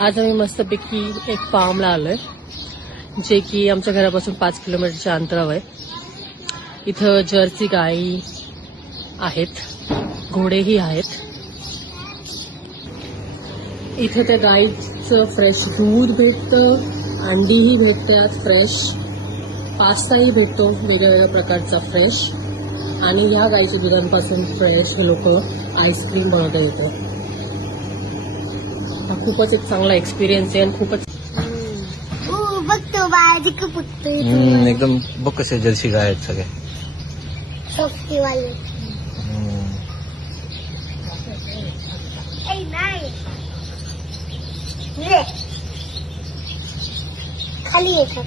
आज आम्ही मस्तपैकी एक फार्मला आलोय, जे की आमच्या घरापासून 5 किलोमीटरच्या अंतरावर आहे. इथं जर्सी गायी आहेत, घोडेही आहेत. इथे त्या गाईचं फ्रेश दूध भेटतं, अंडीही भेटतात फ्रेश, पास्ताही भेटतो वेगवेगळ्या प्रकारचा फ्रेश. आणि ह्या गाईच्या दुधांपासून फ्रेश लोक आईस्क्रीम बनवता येतं. हा खूपच एक चांगला एक्सपिरियन्स आहे आणि खूपच बघतो बाळा बघतो एकदम बघ कसे जर्सी गाय आहेत सगळे सोफ्टीवाले. नाही खाली येतात.